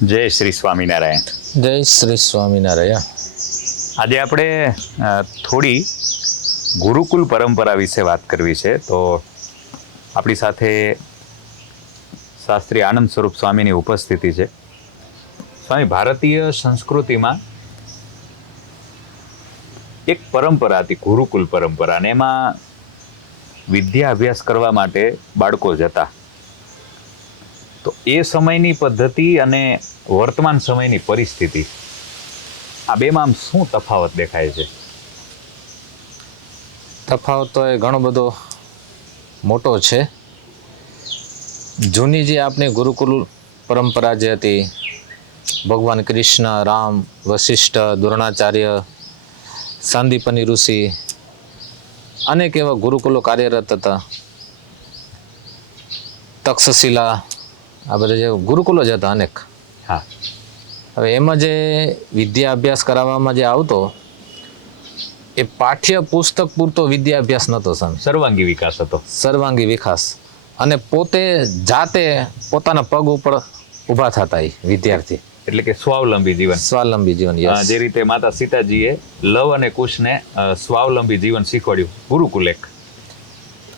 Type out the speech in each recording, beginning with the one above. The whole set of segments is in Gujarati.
જય શ્રી સ્વામિનારાયણ. જય શ્રી સ્વામિનારાયણ. આજે આપણે થોડી ગુરુકુલ પરંપરા વિશે વાત કરવી છે. તો આપણી સાથે શાસ્ત્રી આનંદ સ્વરૂપ સ્વામીની ઉપસ્થિતિ છે. સ્વામી, ભારતીય સંસ્કૃતિમાં એક પરંપરા હતી, ગુરુકુલ પરંપરા, અને એમાં વિદ્યા અભ્યાસ કરવા માટે બાળકો જતા. તો એ સમયની પદ્ધતિ અને વર્તમાન સમયની પરિસ્થિતિ, આ બેમાં આમ શું તફાવત દેખાય છે? તફાવત તો એ ઘણો બધો મોટો છે. જૂની જે આપણી ગુરુકુલ પરંપરા જે હતી, ભગવાન કૃષ્ણ, રામ, વશિષ્ઠ, દ્રોણાચાર્ય, સાંદીપની ઋષિ, અનેક એવા ગુરુકુલો કાર્યરત હતા. તક્ષશિલા, આ બધા જે ગુરુકુલો જ હતા અનેક. હા. હવે એમાં જે વિદ્યા અભ્યાસ કરાવવામાં જે આવતો, એ પાઠ્ય પુસ્તક પૂરતો વિદ્યા અભ્યાસ નહોતો સામે. સર્વાંગી વિકાસ હતો. સર્વાંગી વિકાસ, અને પોતે જાતે પોતાના પગ ઉપર ઊભા થતા એ વિદ્યાર્થી, એટલે કે સ્વાવલંબી જીવન. સ્વાવલંબી જીવન. જે રીતે માતા સીતાજીએ લવ અને કુશને સ્વાવલંબી જીવન શીખવાડ્યું, ગુરુકુલ એક.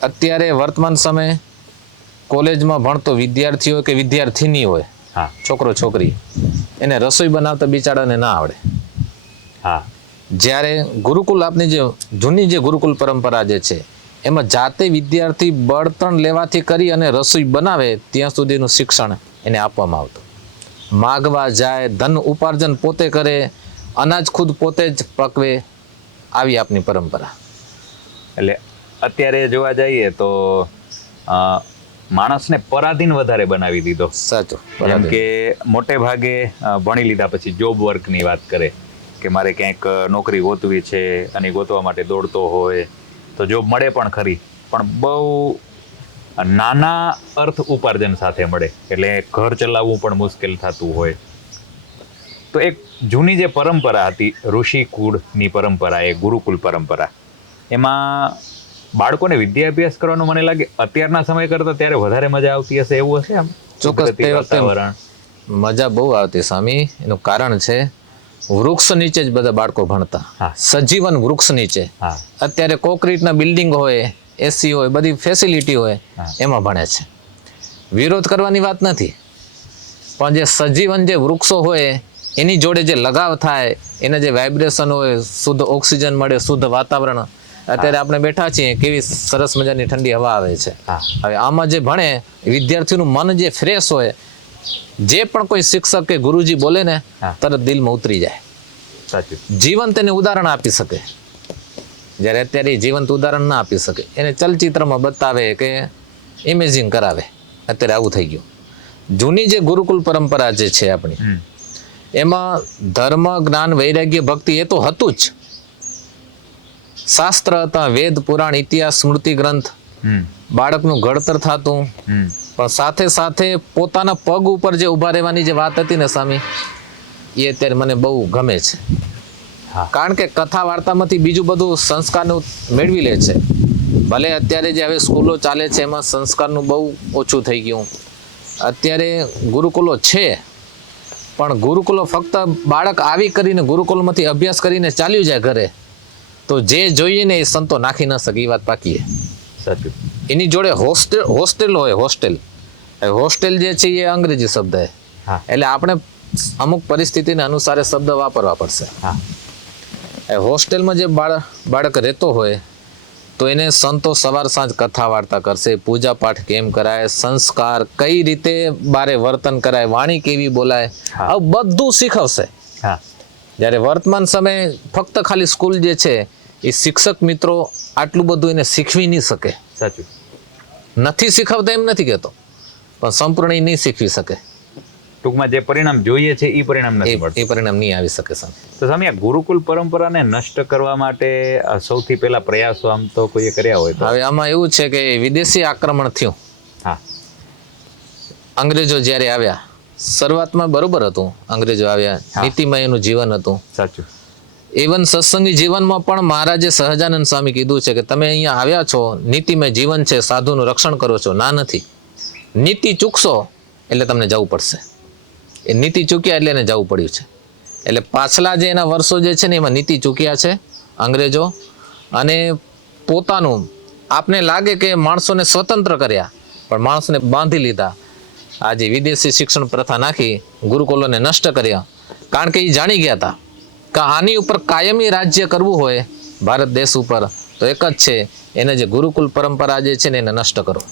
અત્યારે વર્તમાન સમય કોલેજમાં ભણતો વિદ્યાર્થી હોય કે વિદ્યાર્થીની હોય, હા, છોકરો છોકરી, એને રસોઈ બનાવતા બિચારાને ના આવડે. હા. જ્યારે ગુરુકુલ, આપની જે જૂની જે ગુરુકુલ પરંપરા જે છે, એમાં જાતે વિદ્યાર્થી બળતણ લેવાથી કરી અને રસોઈ બનાવે ત્યાં સુધીનું શિક્ષણ એને આપવામાં આવતું. માગવા જાય, ધન ઉપાર્જન પોતે કરે, અનાજ ખુદ પોતે જ પકવે, આવી આપની પરંપરા. એટલે અત્યારે જોવા જઈએ તો માણસને પરાધીન વધારે બનાવી દીધો. સાચું. જેમ કે મોટે ભાગે ભણી લીધા પછી જોબ વર્કની વાત કરે કે મારે ક્યાંક નોકરી ગોતવી છે અને ગોતવા માટે દોડતો હોય તો જોબ મળે પણ ખરી, પણ બહુ નાના અર્થ ઉપાર્જન સાથે મળે, એટલે ઘર ચલાવવું પણ મુશ્કેલ થતું હોય. તો એક જૂની જે પરંપરા હતી, ઋષિ કુળની પરંપરા, એ ગુરુકુલ પરંપરા, એમાં બાળકોને વિદ્યા અભ્યાસ કરવાનો મને લાગે અત્યારના સમય કરતા ત્યારે વધારે મજા આવતી હશે, એવું હશે? આમ ચોક્કસ તે વખતે મજા બહુ આવતી સ્વામી. એનું કારણ છે, વૃક્ષ નીચે જ બધા બાળકો ભણતા. સજીવન વૃક્ષ નીચે. અત્યારે કોન્ક્રીટના બિલ્ડિંગ હોય, એસી હોય, બધી ફેસિલિટી હોય, એમાં ભણે છે. વિરોધ કરવાની વાત નથી, પણ જે સજીવન જે વૃક્ષો હોય એની જોડે જે લગાવ થાય, એને જે વાઇબ્રેશન હોય, શુદ્ધ ઓક્સિજન મળે, શુદ્ધ વાતાવરણ. અત્યારે આપણે બેઠા છીએ, કેવી સરસ મજાની ઠંડી હવા આવે છે. હવે આમાં જે ભણે વિદ્યાર્થીનું મન જે ફ્રેશ હોય, જે પણ કોઈ શિક્ષક કે ગુરુજી બોલે ને, તરત દિલમાં ઉતરી જાય. સાચું. જીવંત એને ઉદાહરણ આપી શકે. જ્યારે અત્યારે જીવંત ઉદાહરણ ના આપી શકે, એને ચલચિત્રમાં બતાવે કે ઇમેજિંગ કરાવે. અત્યારે આવું થઈ ગયું. જૂની જે ગુરુકુલ પરંપરા જે છે આપણી, એમાં ધર્મ, જ્ઞાન, વૈરાગ્ય, ભક્તિ એ તો હતું જ. શાસ્ત્ર હતા, વેદ, પુરાણ, ઇતિહાસ, સ્મૃતિ ગ્રંથ, બાળકનું ઘડતર થતું. પણ સાથે સાથે પોતાના પગ ઉપર જે ઊભા રહેવાની જે વાત હતી ને સ્વામી, એ અત્યારે મને બહુ ગમે છે. કારણ કે કથા વાર્તામાંથી બીજું બધું સંસ્કારનું મેળવી લે છે. ભલે અત્યારે જે હવે સ્કૂલો ચાલે છે એમાં સંસ્કારનું બહુ ઓછું થઈ ગયું. અત્યારે ગુરુકુલો છે, પણ ગુરુકુલો ફક્ત બાળક આવી કરીને ગુરુકુલમાંથી અભ્યાસ કરીને ચાલ્યું જાય ઘરે, તો જે જોઈએ ને એ સંતો નાખી ન શકે, એ વાત પાકી. સાચું. એની જોડે હોસ્ટેલ હોય. હોસ્ટેલ જે છે એ અંગ્રેજી શબ્દ છે, એટલે આપણે અમુક પરિસ્થિતિને અનુસારે શબ્દ વાપરવા પડશે. હોસ્ટેલમાં જે બાળક રહેતો હોય, તો એને સંતો સવાર સાંજ કથા વાર્તા કરશે, પૂજા પાઠ કેમ કરાય, સંસ્કાર કઈ રીતે બારે વર્તન કરાય, વાણી કેવી બોલાય, આવું બધું શીખવશે. જ્યારે વર્તમાન સમય ફક્ત ખાલી સ્કૂલ જે છે, એ શિક્ષક મિત્રો આટલું બધું એને શીખવી નહીં શકે. સાચું. નથી શીખવતા એમ નથી કહેતો, પણ સંપૂર્ણ નહીં શીખવી શકે. ટૂંકમાં જે પરિણામ જોઈએ છે એ પરિણામ નથી મળતું. એ પરિણામ નહીં આવી શકે. તો સ્વામી, આ ગુરુકુલ પરંપરાને નષ્ટ કરવા માટે સૌથી પહેલા પ્રયાસો આમ તો કોઈએ કર્યા હોય તો? હવે આમાં એવું છે કે વિદેશી આક્રમણ થયું. અંગ્રેજો જ્યારે આવ્યા, શરૂઆતમાં બરોબર હતું, અંગ્રેજો આવ્યા, નીતિમય એનું જીવન હતું. સાચું. ઇવન સત્સંગી જીવનમાં પણ મહારાજે સહજાનંદ સ્વામી કીધું છે કે તમે અહીંયા આવ્યા છો, નીતિમય જીવન છે, સાધુનું રક્ષણ કરો છો. ના, નથી. નીતિ ચૂકશો એટલે તમને જવું પડશે. એ નીતિ ચૂક્યા એટલે એને જવું પડ્યું છે. એટલે પાછલા જે એના વર્ષો જે છે ને એમાં નીતિ ચૂક્યા છે અંગ્રેજો, અને પોતાનું આપને લાગે કે માણસોને સ્વતંત્ર કર્યા પણ માણસોને બાંધી લીધા. આ જે વિદેશી શિક્ષણ પ્રથા નાખી, ગુરુકુલોને નષ્ટ કર્યા, કારણ કે એ જાણી ગયા હતા કે આની ઉપર કાયમી રાજ્ય કરવું હોય ભારત દેશ ઉપર તો એક જ છે, એને જે ગુરુકુલ પરંપરા જે છે ને એને નષ્ટ કરો.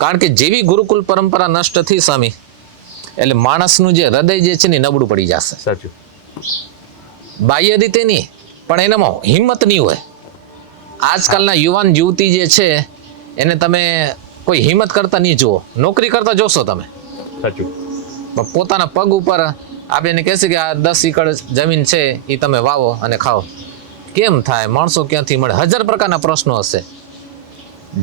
કારણ કે જેવી ગુરુકુલ પરંપરા નષ્ટ થઈ સ્વામી, એટલે માણસનું જે હૃદય જે છે ને નબળું પડી જશે. સાચું. બાહ્ય રીતે નહીં પણ એનામાં હિંમત નહીં હોય. આજકાલના યુવાન યુવતી જે છે એને તમે કોઈ હિંમત કરતા નહીં જુઓ, નોકરી કરતા જોશો તમે. સાચું. પોતાના પગ ઉપર આપણે એને કહેશે કે આ 10 એકર જમીન છે એ તમે વાવો અને ખાઓ. કેમ થાય? માણસો ક્યાંથી મળે? 1000 પ્રકારના પ્રશ્નો હશે.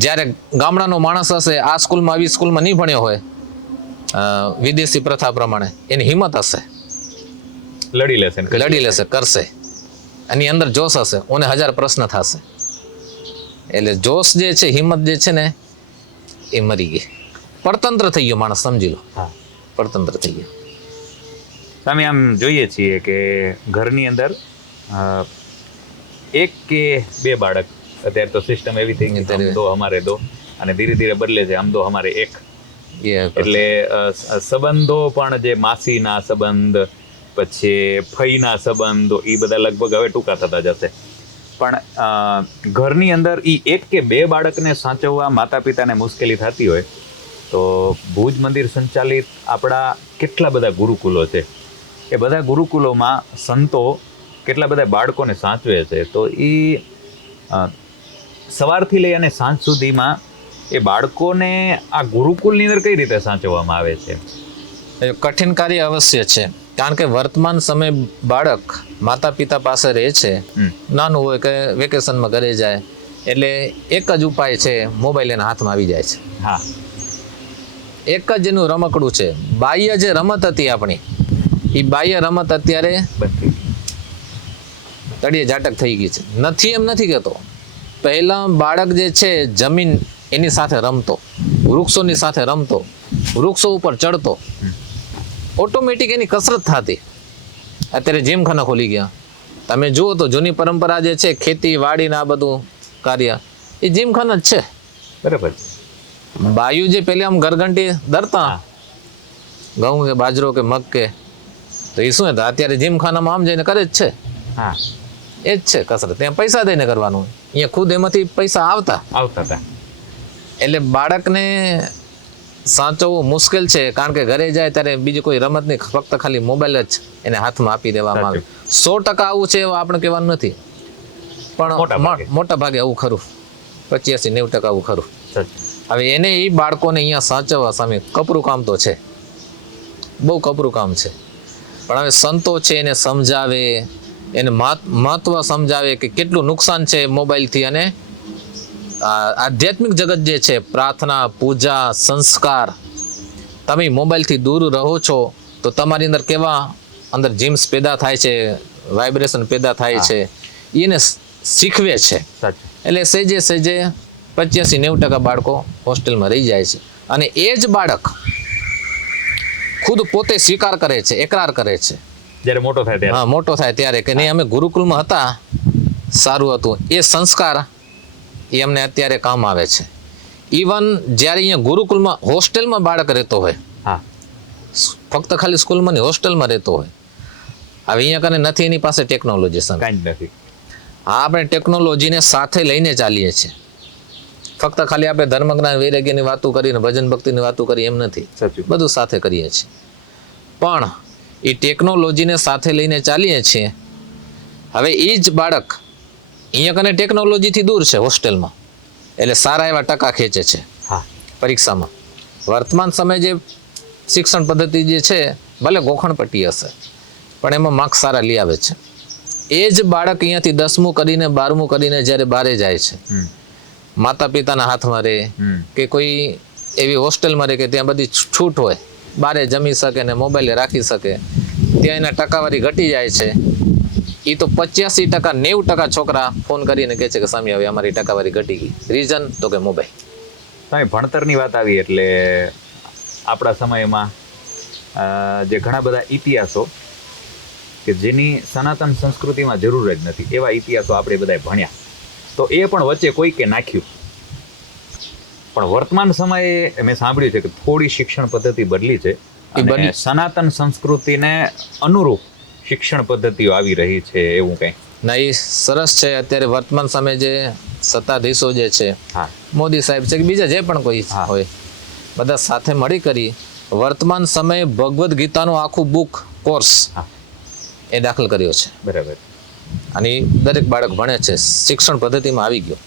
જ્યારે ગામડાનો માણસ હશે, આ સ્કૂલમાં આવી સ્કૂલમાં નહીં ભણ્યો હોય વિદેશી પ્રથા પ્રમાણે, એની હિંમત હશે, લડી લેશે, કરશે. એની અંદર જોશ હશે, ઓને 1000 પ્રશ્ન થશે. એટલે જોશ જે છે, હિંમત જે છે ને એ મરી ગઈ. પરતંત્ર થઈ ગયો માણસ, સમજી લો. પરતંત્ર થઈ ગયો. તમે આમ જોઈએ છીએ કે ઘરની અંદર એક કે બે બાળક, અત્યારે તો સિસ્ટમ એવી થઈ ગઈ, હમ દો હમારે દો, અને ધીરે ધીરે બદલે છે હમ દો હમારે એક. એટલે સંબંધો પણ જે માસીના સંબંધ, પછી ફઈના સંબંધો, એ બધા લગભગ હવે ટૂંકા થતા જશે. પણ ઘરની અંદર એ એક કે બે બાળકને સાચવવા માતા પિતાને મુશ્કેલી થતી હોય તો ભુજ મંદિર સંચાલિત આપણા કેટલા બધા ગુરુકુલો છે, એ બધા ગુરુકુલોમાં સંતો કેટલા બધા બાળકોને સાચવે છે. તો એ સવારથી લઈ અને સાંજ સુધીમાં એ બાળકોને આ ગુરુકુલની અંદર કઈ રીતે સાચવવામાં આવે છે? એ કઠિન કાર્ય અવશ્ય છે, કારણ કે વર્તમાન સમય બાળક માતા પિતા પાસે રહે છે, નાનું હોય કે વેકેશનમાં ઘરે જાય એટલે એક જ ઉપાય છે, મોબાઈલ એના હાથમાં આવી જાય છે. હા, એક જ એનું રમકડું છે. બાહ્ય જે રમત હતી આપણી, એ બાહ્ય રમત અત્યારે તળિયે ઝાટક થઈ ગઈ છે. નથી એમ નથી કહેતો, પહેલા બાળક જે છે જમીન એની સાથે રમતો, વૃક્ષોની સાથે રમતો, વૃક્ષો ઉપર ચડતો, ઓટોમેટિક એની કસરત થતી. અત્યારે જીમખાના ખોલી ગયા. તમે જુઓ તો જૂની પરંપરા જે છે, ખેતી વાડીને આ બધું કાર્ય, એ જીમખાના જ છે. બરાબર. બાયુ જે પેલી આમ ગરગંટી ધરતા, ઘઉં કે બાજરો કે મગ કે, તો એ શું હતા? અત્યારે જીમખાનામાં આમ જઈને કરે જ છે. હા, એ જ છે કસરત. ત્યાં પૈસા દઈને કરવાનું, અહીંયા ખુદ એમાંથી પૈસા આવતા હતા. એટલે બાળકને સાચવવું મુશ્કેલ છે, કારણ કે ઘરે જાય ત્યારે બીજી કોઈ રમત નહીં, ફક્ત ખાલી મોબાઈલ જ એને હાથમાં આપી દેવામાં આવે. 100% આવું છે એવું આપણે કહેવાનું નથી, પણ મોટા ભાગે આવું ખરું. 85-90% આવું ખરું. હવે એને એ બાળકોને અહીંયા સાચવવા સામે કપરું કામ તો છે, બહુ કપરું કામ છે. પણ હવે સંતો છે એને સમજાવે, એને મહત્વ સમજાવે કે કેટલું નુકસાન છે મોબાઈલથી, અને આધ્યાત્મિક જગત જે છે, પ્રાર્થના, પૂજા, સંસ્કાર, તમે મોબાઈલથી દૂર રહો છો તો તમારી અંદર કેવા અંદર જીમ્સ પેદા થાય છે, વાઇબ્રેશન પેદા થાય છે, એને શીખવે છે. એટલે સેજે 85-90% બાળકો હોસ્ટેલમાં રહી જાય છે. અને એ જ બાળક ખુદ પોતે સ્વીકાર કરે છે, એકરાર કરે છે જ્યારે મોટો થાય ત્યારે. હા, મોટો થાય ત્યારે કે નહીં, અમે ગુરુકુલમાં હતા, સારું હતું. એ સંસ્કાર એ અમને અત્યારે કામ આવે છે. ઇવન જ્યારે અહીંયા ગુરુકુલમાં હોસ્ટેલમાં બાળક રહેતો હોય, હા, ફક્ત ખાલી સ્કૂલમાં નહીં, હોસ્ટેલમાં રહેતો હોય, હવે અહીંયા કને નથી એની પાસે ટેકનોલોજી, કાંઈ જ નથી. હા, આપણે ટેકનોલોજીને સાથે લઈને ચાલીએ છીએ. ફક્ત ખાલી આપણે ધર્મજ્ઞાન વૈરાગ્યની વાતો કરીને, ભજન ભક્તિની વાતો કરી એમ નથી, બધું સાથે કરીએ છીએ. પણ એ ટેકનોલોજીને સાથે લઈને ચાલીએ છીએ. હવે એ જ બાળક અહીંયા કને ટેકનોલોજીથી દૂર છે હોસ્ટેલમાં, એટલે સારા એવા ટકા ખેંચે છે પરીક્ષામાં. વર્તમાન સમય જે શિક્ષણ પદ્ધતિ જે છે, ભલે ગોખણપટ્ટી હશે પણ એમાં માર્ક્સ સારા લઈ આવે છે. એ જ બાળક અહીંયાથી 10મું કરીને 12મું કરીને જ્યારે બહાર જાય છે, માતા પિતાના હાથમાં રહે કે કોઈ એવી હોસ્ટેલમાં રહે કે ત્યાં બધી છૂટ હોય, બારે જમી શકે ને મોબાઈલ રાખી શકે, ત્યાં એના ટકાવારી ઘટી જાય છે. એ તો 85%-90% છોકરા ફોન કરીને કહે છે કે સ્વામી હવે અમારી ટકાવારી ઘટી ગઈ. રીઝન તો કે મોબાઈલ. તમે ભણતરની વાત આવી એટલે આપણા સમયમાં જે ઘણા બધા ઇતિહાસો કે જેની સનાતન સંસ્કૃતિમાં જરૂર જ નથી એવા ઇતિહાસો આપણે બધાએ ભણ્યા, તો એ પણ વચ્ચે કોઈકે નાખ્યું. પણ વર્તમાન સમયે મેં સાંભળ્યું છે કે થોડી શિક્ષણ પદ્ધતિ બદલી છે અને સનાતન સંસ્કૃતિને અનુરૂપ શિક્ષણ પદ્ધતિઓ આવી રહી છે એવું કંઈ. ના, એ સરસ છે. અત્યારે વર્તમાન સમયે જે સત્તાધીશો જે છે, હા, મોદી સાહેબ છે કે બીજા જે પણ કોઈ હોય, બધા સાથે મળી કરી વર્તમાન સમયે ભગવદ્ ગીતાનું આખું બુક કોર્સ એ દાખલ કર્યો છે. બરાબર. અને દરેક બાળક ભણે છે, શિક્ષણ પદ્ધતિમાં આવી ગયો.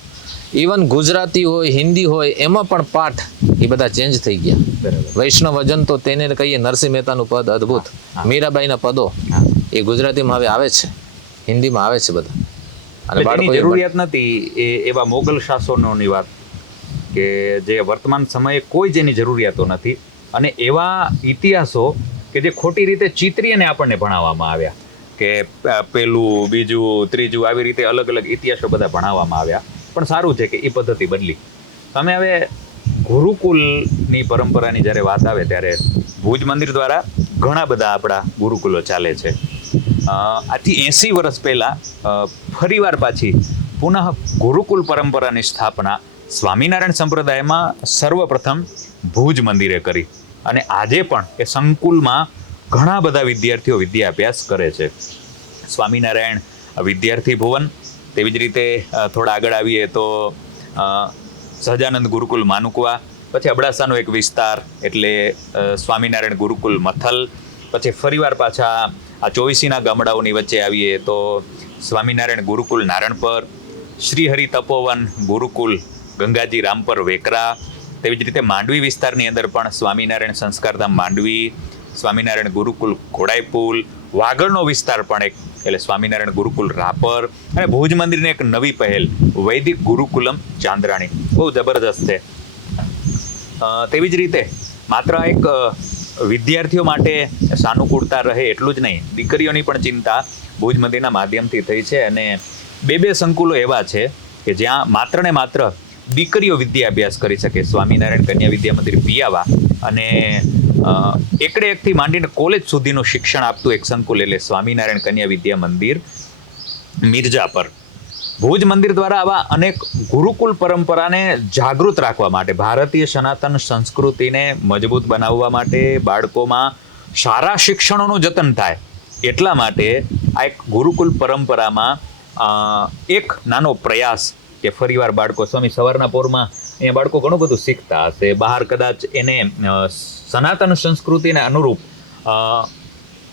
ઇવન ગુજરાતી હોય, હિન્દી હોય, એમાં પણ પાઠ એ બધા ચેન્જ થઈ ગયા. બરાબર. વૈષ્ણવજન તો તેને કહીએ, નરસિંહ મહેતાનું પદ અદ્ભુત, મીરાબાઈના પદો એ ગુજરાતીમાં હવે આવે છે, હિન્દીમાં આવે છે બધા. અને બાળકો જરૂરિયાત નથી એવા મોગલ શાસનોની વાત કે જે વર્તમાન સમયે કોઈ જેની જરૂરિયાતો નથી, અને એવા ઇતિહાસો કે જે ખોટી રીતે ચિતરીને આપણને ભણાવવામાં આવ્યા કે પેલું, બીજું, ત્રીજું, આવી રીતે અલગ અલગ ઇતિહાસો બધા ભણાવવામાં આવ્યા. પણ સારું છે કે એ પદ્ધતિ બદલી. તમે હવે ગુરુકુલની પરંપરાની જ્યારે વાત આવે ત્યારે ભુજ મંદિર દ્વારા ઘણા બધા આપણા ગુરુકુલો ચાલે છે. આથી 80 વર્ષ પહેલાં ફરીવાર પાછી પુનઃ ગુરુકુલ પરંપરાની સ્થાપના સ્વામિનારાયણ સંપ્રદાયમાં સર્વપ્રથમ ભુજ મંદિરે કરી. અને આજે પણ એ સંકુલમાં ઘણા બધા વિદ્યાર્થીઓ વિદ્યાભ્યાસ કરે છે. સ્વામિનારાયણ વિદ્યાર્થી ભુવન, તેવી જ રીતે થોડા આગળ આવીએ તો સહજાનંદ ગુરુકુલ માનુકવા, પછી અબડાસાનો એક વિસ્તાર એટલે સ્વામિનારાયણ ગુરુકુલ મથલ, પછી ફરીવાર પાછા આ 24ના ગામડાઓની વચ્ચે આવીએ તો સ્વામિનારાયણ ગુરુકુલ નારણપર, શ્રીહરિ તપોવન ગુરુકુલ ગંગાજી રામપર વેકરા, તેવી જ રીતે માંડવી વિસ્તારની અંદર પણ સ્વામિનારાયણ સંસ્કારધામ માંડવી, સ્વામિનારાયણ ગુરુકુલ ઘોડાઈપુલ, વાગડનો વિસ્તાર પણ એક એટલે સ્વામિનારાયણ ગુરુકુલ રાપર, અને ભુજ મંદિરની એક નવી પહેલ વૈદિક ગુરુકુલમ ચાંદ્રાણી, બહુ જબરજસ્ત છે. તેવી જ રીતે માત્ર એક વિદ્યાર્થીઓ માટે સાનુકૂળતા રહે એટલું જ નહીં, દીકરીઓની પણ ચિંતા ભુજ મંદિરના માધ્યમથી થઈ છે. અને બે સંકુલો એવા છે કે જ્યાં માત્ર ને માત્ર દીકરીઓ વિદ્યા અભ્યાસ કરી શકે. સ્વામિનારાયણ કન્યા વિદ્યા મંદિર પિયાવા અને એકડે એકથી માંડીને કોલેજ સુધીનું શિક્ષણ આપતું એક સંકુલ એટલે સ્વામિનારાયણ કન્યા વિદ્યા મંદિર મિર્જાપર. ભુજ મંદિર દ્વારા આવા અનેક ગુરુકુલ પરંપરાને જાગૃત રાખવા માટે, ભારતીય સનાતન સંસ્કૃતિને મજબૂત બનાવવા માટે, બાળકોમાં સારા શિક્ષણોનું જતન થાય એટલા માટે આ એક ગુરુકુલ પરંપરામાં એક નાનો પ્રયાસ કે ફરીવાર બાળકો સ્વામી સવારના પોરમાં અહીંયા બાળકો ઘણું બધું શીખતા હશે. બહાર કદાચ એને સનાતન સંસ્કૃતિને અનુરૂપ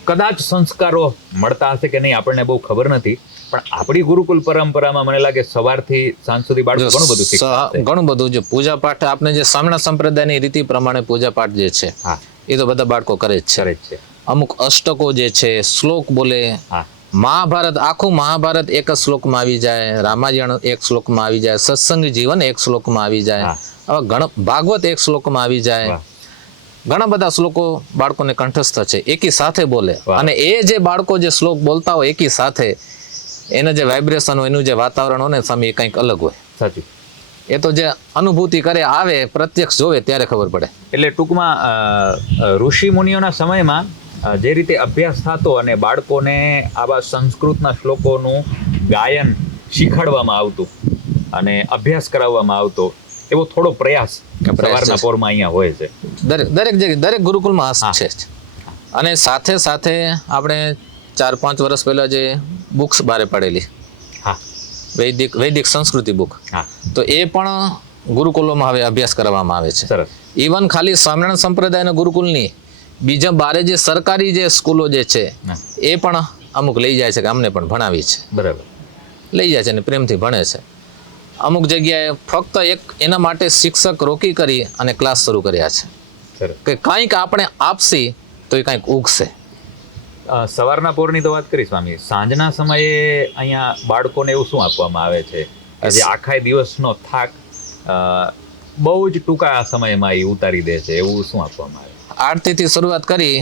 કદાચ સંસ્કારો મળતા હશે કે નહીં, આપણને બહુ ખબર નથી. પણ આપણી ગુરુકુલ પરંપરામાં મને લાગે સવારથી સાંજ સુધી બાળકો ઘણું બધું શીખતા હશે. ઘણું બધું. જે પૂજા પાઠ આપણે જે સામણા સંપ્રદાયની રીતિ પ્રમાણે પૂજા પાઠ જે છે એ તો બધા બાળકો કરે જ છે. અમુક અષ્ટકો જે છે, શ્લોક બોલે, મહાભારત, આખું મહાભારત એક જ શ્લોકમાં આવી જાય, રામાયણ એક શ્લોકમાં આવી જાય, સત્સંગ જીવન એક શ્લોકમાં આવી જાય, હવે ભાગવત એક શ્લોકમાં આવી જાય. ઘણા બધા શ્લોકો બાળકોને કંઠસ્થ છે, એકી સાથે બોલે. અને એ જે બાળકો જે શ્લોક બોલતા હોય એકી સાથે, એના જે વાઇબ્રેશન હોય, એનું જે વાતાવરણ હોય ને સ્વામી, એ કંઈક અલગ હોય. સાચું. એ તો જે અનુભૂતિ કરે, આવે, પ્રત્યક્ષ જોવે ત્યારે ખબર પડે. એટલે ટૂંકમાં ઋષિ મુનિઓના સમયમાં જે રીતે અભ્યાસ થતો અને બાળકોને આવા સંસ્કૃતના શ્લોકોનું ગાયન શીખવાડવામાં આવતું અને અભ્યાસ કરાવવામાં આવતો, એવો થોડો પ્રયાસ સવારના પોરમાં અહીંયા હોય છે. દરેક જગ્યાએ, દરેક ગુરુકુલમાં છે. અને સાથે સાથે આપણે 4-5 વર્ષ પહેલા જે બુક્સ બહાર પડેલી, વૈદિક સંસ્કૃતિ બુક, તો એ પણ ગુરુકુલોમાં હવે અભ્યાસ કરવામાં આવે છે. ઇવન ખાલી સ્વામિનારાયણ સંપ્રદાયના ગુરુકુલની, બીજા બારે જે સરકારી જે સ્કૂલો જે છે એ પણ અમુક લઈ જાય છે કે અમને પણ ભણાવી છે. બરાબર. લઈ જાય છે અને પ્રેમથી ભણે છે. અમુક જગ્યાએ ફક્ત એક એના માટે શિક્ષક રોકી કરી અને ક્લાસ શરૂ કર્યા છે કે કંઈક આપણે આપશી તો એ કંઈક ઉગશે. સવારના પોરની તો વાત કરી સ્વામી, સાંજના સમયે અહીંયા બાળકોને એવું શું આપવામાં આવે છે જે આખા દિવસનો થાક બહુ જ ટૂંકા સમયમાં એ ઉતારી દે છે? એવું શું આપવામાં આવે? આરતીથી શરૂઆત કરી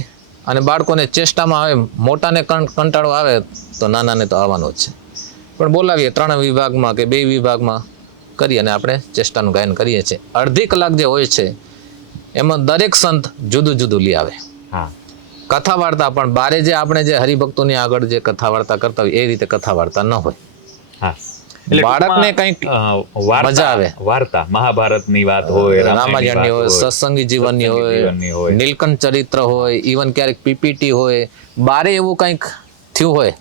અને બાળકોને ચેષ્ટામાં આવે, મોટાને કંટાળો આવે તો નાનાને તો આવવાનો જ છે, પણ બોલાવીએ 3 વિભાગમાં કે 2 વિભાગમાં કરી અને આપણે ચેષ્ટાનું ગાયન કરીએ છીએ. અડધી કલાક જે હોય છે એમાં દરેક સંત જુદું જુદું લઈ આવે. કથા વાર્તા પણ બારે જે આપણે જે હરિભક્તોની આગળ જે કથા વાર્તા કરતા હોય એ રીતે કથા વાર્તા ન હોય. હા, એટલે બાળકને ટૂંકમાં, કંઈક મજા આવે. વાર્તા મહાભારતની વાત હોય, રામાયણની હોય, સત્સંગી જીવનની જીવનની હોય, હોય. નીલકંઠ ચરિત્ર હોય, ઇવન ક્યારેક પીપીટી હોય, બારે એવું કંઈક થયું હોય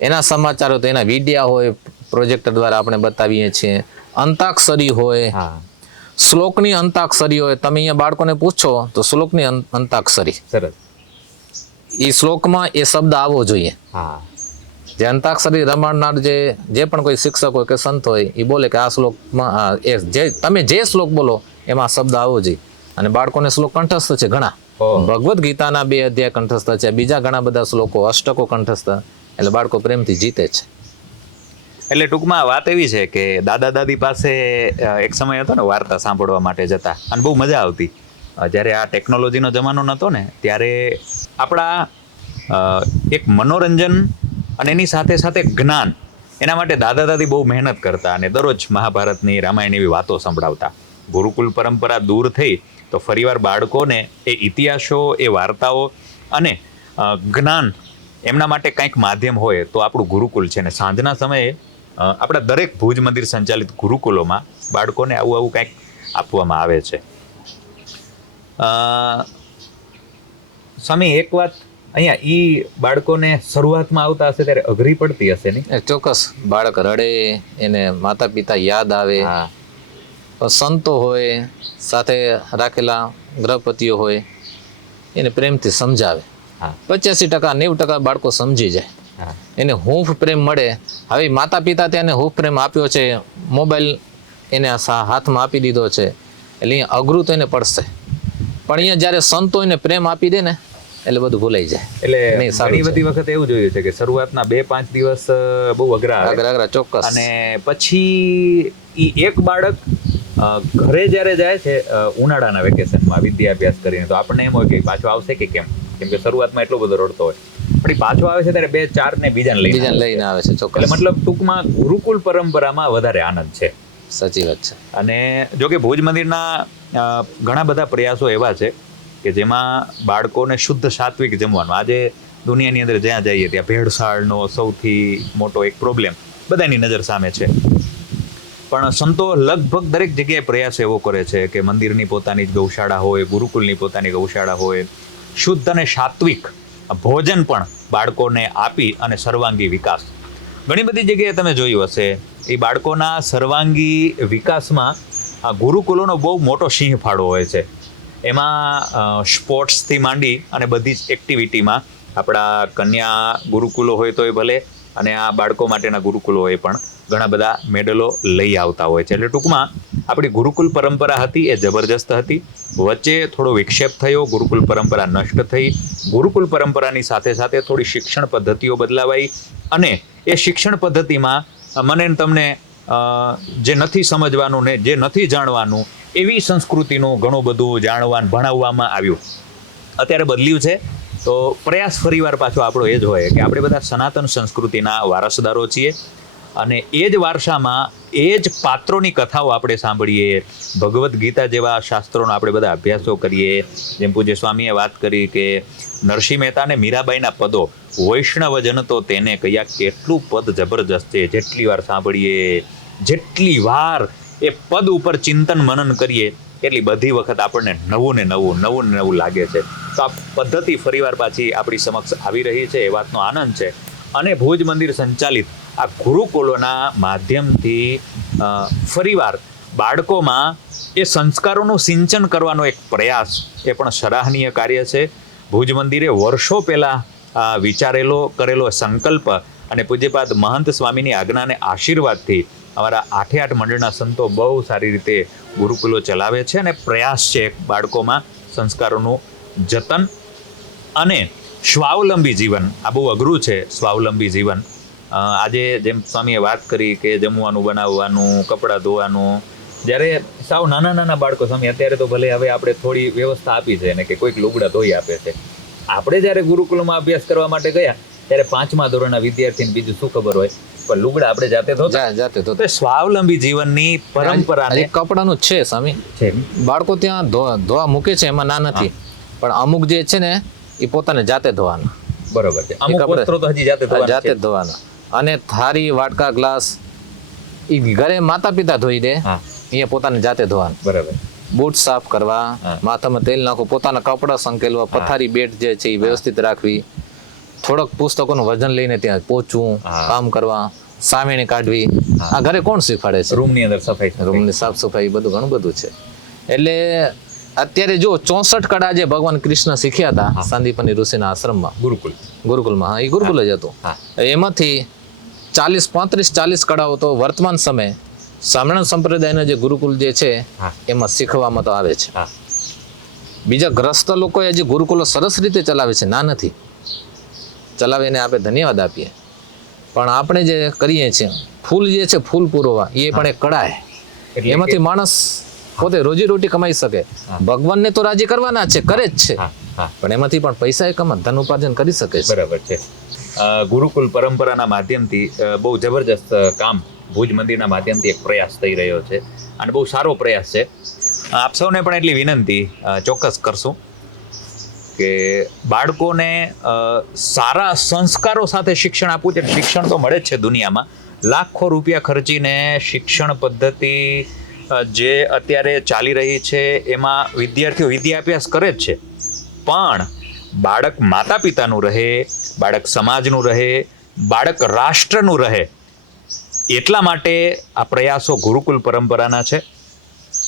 એના સમાચારો તો એના વિડિયા હોય, પ્રોજેક્ટર દ્વારા આપણે બતાવીએ છીએ. અંતાક્ષરી હોય, હા, શ્લોકની અંતાક્ષરી હોય. તમે અહીંયા બાળકોને પૂછો તો શ્લોકની અંતાક્ષરી, સરસ. એ શ્લોકમાં એ શબ્દ આવવો જોઈએ. હા, જે અંતાક્ષરી રમાડનાર જે પણ કોઈ શિક્ષક હોય કે સંત હોય એ બોલે કે આ શ્લોકમાં તમે જે શ્લોક બોલો એમાં શબ્દ આવવો જોઈએ. અને બાળકોને શ્લોક કંઠસ્થ છે ઘણા. ઓહ. ભગવદ્ ગીતાના 2 અધ્યાય કંઠસ્થ છે, બીજા ઘણા બધા શ્લોકો, અષ્ટકો કંઠસ્થ. એટલે બાળકો પ્રેમથી જીતે છે. એટલે ટૂંકમાં વાત એવી છે કે દાદા દાદી પાસે એક સમય હતો ને વાર્તા સાંભળવા માટે જતા, અને બહુ મજા આવતી. જ્યારે આ ટેકનોલોજીનો જમાનો નહોતો ને ત્યારે આપણા એક મનોરંજન અને એની સાથે સાથે જ્ઞાન, એના માટે દાદા દાદી બહુ મહેનત કરતા અને દરરોજ મહાભારતની, રામાયણ એવી વાતો સંભળાવતા. ગુરુકુલ પરંપરા દૂર થઈ તો ફરીવાર બાળકોને એ ઇતિહાસો, એ વાર્તાઓ અને જ્ઞાન એમના માટે કંઈક માધ્યમ હોય તો આપણું ગુરુકુલ છે. ને સાંજના સમયે આપણા દરેક ભુજ મંદિર સંચાલિત ગુરુકુલોમાં બાળકોને આવું આવું કંઈક આપવામાં આવે છે. સ્વામી, એક વાત અહીંયા ઈ બાળકોને શરૂઆતમાં આવતા હશે ત્યારે અઘરી પડતી હશે ને? ચોક્કસ. બાળક રડે, એને માતા પિતા યાદ આવે. હા, સંતો હોય, સાથે રાખેલા ગ્રહપતિઓ હોય, એને પ્રેમથી સમજાવે. હા, 85% 90% બાળકો સમજી જાય. હા, એને હૂંફ પ્રેમ મળે. હવે માતા પિતા તેને હૂંફ પ્રેમ આપ્યો છે, મોબાઈલ એને હાથમાં આપી દીધો છે, એટલે અહીંયા અઘરું તો એને પડશે. પણ અહીંયા જ્યારે સંતો એને પ્રેમ આપી દે ને એટલે બધું ભૂલાઈ જાય. એટલે નહીં, સારું ઘણી છે. બધી વખત એવું જોયું છે કે શરૂઆતના 2-5 દિવસ બહુ અઘરા આવે. અઘરા ચોક્કસ. અને પછી ઈ એક બાળક ઘરે જ્યારે જાય છે ઉનાળાના વેકેશનમાં વિદ્યાભ્યાસ કરીને, તો આપણને એમ હોય કે પાછો આવશે કે કેમ કે શરૂઆતમાં એટલો બધો રડતો હોય, પણ ઈ પાછો આવે છે ત્યારે 2-4 ને બીજાને લઈને આવે છે. ચોક્કસ. એટલે મતલબ ટૂંકમાં ગુરુકુલ પરંપરામાં વધારે આનંદ છે. સાચી વાત છે. અને જો કે ભુજ મંદિરના ઘણા બધા પ્રયાસો એવા છે કે જેમાં બાળકોને શુદ્ધ સાત્વિક જમવાનું, આજે દુનિયાની અંદર જ્યાં જઈએ ત્યાં ભેળસાળનો સૌથી મોટો એક પ્રોબ્લેમ બધાની નજર સામે છે. પણ સંતો લગભગ દરેક જગ્યાએ પ્રયાસ એવો કરે છે કે મંદિરની પોતાની જ ગૌશાળા હોય, ગુરુકુલની પોતાની ગૌશાળા હોય, શુદ્ધ અને સાત્વિક ભોજન પણ બાળકોને આપી અને સર્વાંગી વિકાસ. ઘણી બધી જગ્યાએ તમે જોયું હશે એ બાળકોના સર્વાંગી વિકાસમાં આ ગુરુકુલોનો બહુ મોટો સિંહ ફાળો હોય છે. એમાં સ્પોર્ટ્સથી માંડી અને બધી જ એક્ટિવિટીમાં આપણા કન્યા ગુરુકુલો હોય તો એ ભલે, અને આ બાળકો માટેના ગુરુકુલો હોય પણ ઘણા બધા મેડલો લઈ આવતા હોય છે. એટલે ટૂંકમાં આપણી ગુરુકુલ પરંપરા હતી એ જબરજસ્ત હતી. વચ્ચે થોડો વિક્ષેપ થયો, ગુરુકુલ પરંપરા નષ્ટ થઈ. ગુરુકુલ પરંપરાની સાથે સાથે થોડી શિક્ષણ પદ્ધતિઓ બદલાવાઈ, અને એ શિક્ષણ પદ્ધતિમાં મને તમને જે નથી સમજવાનું ને જે નથી જાણવાનું એવી સંસ્કૃતિનું ઘણું બધું જાણવાનું ભણાવવામાં આવ્યું. અત્યારે બદલ્યું છે તો પ્રયાસ ફરીવાર પાછો આપણો એ જ હોય કે આપણે બધા સનાતન સંસ્કૃતિના વારસદારો છીએ, અને એ જ વારસામાં એ જ પાત્રોની કથાઓ આપણે સાંભળીએ, ભગવદ્ ગીતા જેવા શાસ્ત્રોનો આપણે બધા અભ્યાસો કરીએ. જેમ પૂજ્ય સ્વામીએ વાત કરી કે નરસિંહ મહેતા અને મીરાબાઈના પદો, વૈષ્ણવજન તો તેને કયા, કેટલું પદ જબરજસ્ત છે. જેટલી વાર સાંભળીએ, જેટલી વાર એ પદ ઉપર ચિંતન મનન કરીએ એટલી બધી વખત આપણને નવું ને નવું લાગે છે. તો આ પદ્ધતિ ફરીવાર પાછી આપણી સમક્ષ આવી રહી છે, એ વાતનો આનંદ છે. અને ભુજ મંદિર સંચાલિત આ ગુરુકુલોના માધ્યમથી ફરીવાર બાળકોમાં એ સંસ્કારોનું સિંચન કરવાનો એક પ્રયાસ, એ પણ સરાહનીય કાર્ય છે. ભુજ મંદિરે વર્ષો પહેલાં કરેલો સંકલ્પ અને પૂજ્યપાદ મહંત સ્વામીની આજ્ઞાને આશીર્વાદથી અમારા 8 મંડળના સંતો બહુ સારી રીતે ગુરુકુલો ચલાવે છે, અને પ્રયાસ છે બાળકોમાં સંસ્કારોનું જતન અને સ્વાવલંબી જીવન. આ બહુ અઘરું છે સ્વાવલંબી જીવન. આજે જેમ સ્વામીએ વાત કરી કે જમવાનું બનાવવાનું, કપડાં ધોવાનું, જ્યારે સાવ નાના બાળકો, સ્વામી અત્યારે તો ભલે હવે આપણે થોડી વ્યવસ્થા આપી છે ને કે કોઈક લુગડા ધોઈ આપે છે. આપણે જ્યારે ગુરુકુલમાં અભ્યાસ કરવા માટે ગયા ત્યારે 5મા ધોરણના વિદ્યાર્થીને બીજું શું ખબર હોય, પણ લુગડા આપણે જાતે ધોતા. સ્વાવલંબી જીવનની પરંપરાને કપડાનું છે સ્વામી. છે. બાળકો ત્યાં ધોવા મૂકે છે, એમાં ના નથી, પણ અમુક જે છે ને એ પોતાને જાતે ધોવાના. બરોબર છે. અમુક ખબર- વસ્ત્રો તો હજી જાતે ધોવાના જાતે છે. જ ધોવાના. અને થાળી વાટકા ગ્લાસ એ ઘરે માતા પિતા ધોઈ દે, હા અહીંયા પોતાને જાતે ધોવાના. બરાબર. બૂટ સાફ કરવા, હા. માથામાં તેલ નાખવું, પોતાના કપડાં સંકેલવા, પથારી બેટ જે છે એ વ્યવસ્થિત રાખવી, થોડોક પુસ્તકોનું વજન લઈને ત્યાં પહોંચવું, હા. કામ કરવા, સામેણી કાઢવી. આ ઘરે કોણ શીખવાડે છે? રૂમની અંદર સફાઈ રૂમની સાફ સફાઈ બધું ઘણું બધું છે. એટલે અત્યારે જો 64 કળા જે ભગવાન કૃષ્ણ શીખ્યા હતા સાંદીપની ઋષિના આશ્રમમાં, ગુરુકુલ. ગુરુકુલમાં, હા, એ ગુરુકુલ જ હતું. હા. એમાંથી 40 કળાઓ તો વર્તમાન સમયે સ્વામિનારાયણ સંપ્રદાયના જે ગુરુકુલ જે છે હા. એમાં શીખવામાં તો આવે છે. હા બીજા ગ્રસ્ત લોકોએ જે ગુરુકુલો સરસ રીતે ચલાવે છે, ના નથી ચલાવે, એને આપણે ધન્યવાદ આપીએ. પણ આપણે જે કરીએ છીએ ફૂલ જે છે ફૂલ પૂરવા, એ પણ એક કળા છે. એટલે એમાંથી માણસ પોતે રોજીરોટી કમાઈ શકે. ભગવાનને તો રાજી કરવાના છે, કરે જ છે, હા હા પણ એમાંથી પણ પૈસા કમા, ધન ઉપાર્જન કરી શકે છે. બરાબર છે. ગુરુકુલ પરંપરાના માધ્યમથી બહુ જબરજસ્ત કામ ભુજ મંદિરના માધ્યમથી એક પ્રયાસ થઈ રહ્યો છે અને બહુ સારો પ્રયાસ છે. આપ સૌને પણ એટલી વિનંતી ચોક્કસ કરશું કે બાળકોને સારા સંસ્કારો સાથે શિક્ષણ આપવું છે. શિક્ષણ તો મળે જ છે દુનિયામાં, લાખો રૂપિયા ખર્ચીને શિક્ષણ પદ્ધતિ જે અત્યારે ચાલી રહી છે એમાં વિદ્યાર્થીઓ વિદ્યાભ્યાસ કરે જ છે, પણ બાળક માતા પિતાનું રહે, બાળક સમાજનું રહે, બાળક રાષ્ટ્રનું રહે, એટલા માટે આ પ્રયાસો ગુરુકુલ પરંપરાના છે.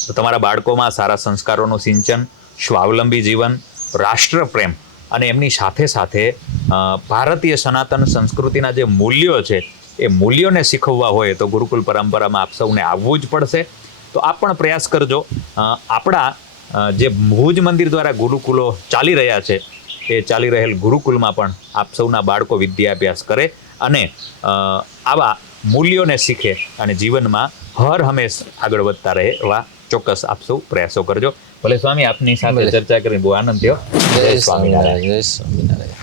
તો તમારા બાળકોમાં સારા સંસ્કારોનું સિંચન, સ્વાવલંબી જીવન, રાષ્ટ્ર પ્રેમ અને એમની સાથે સાથે ભારતીય સનાતન સંસ્કૃતિના જે મૂલ્યો છે એ મૂલ્યોને શીખવવા હોય તો ગુરુકુલ પરંપરામાં આપ સૌને આવવું જ પડશે. તો આપ પણ પ્રયાસ કરજો. આપણા જે ભુજ મંદિર દ્વારા ગુરુકુલો ચાલી રહ્યા છે એ ચાલી રહેલ ગુરુકુલમાં પણ આપ સૌના બાળકો વિદ્યાભ્યાસ કરે અને આવા મૂલ્યોને શીખે અને જીવનમાં હર હંમેશ આગળ વધતા રહે એવા ચોક્કસ આપ સૌ પ્રયાસો કરજો. ભલે સ્વામી, આપની સાથે ચર્ચા કરીને બહુ આનંદ થયો. જય સ્વામિનારાયણ. જય સ્વામિનારાયણ.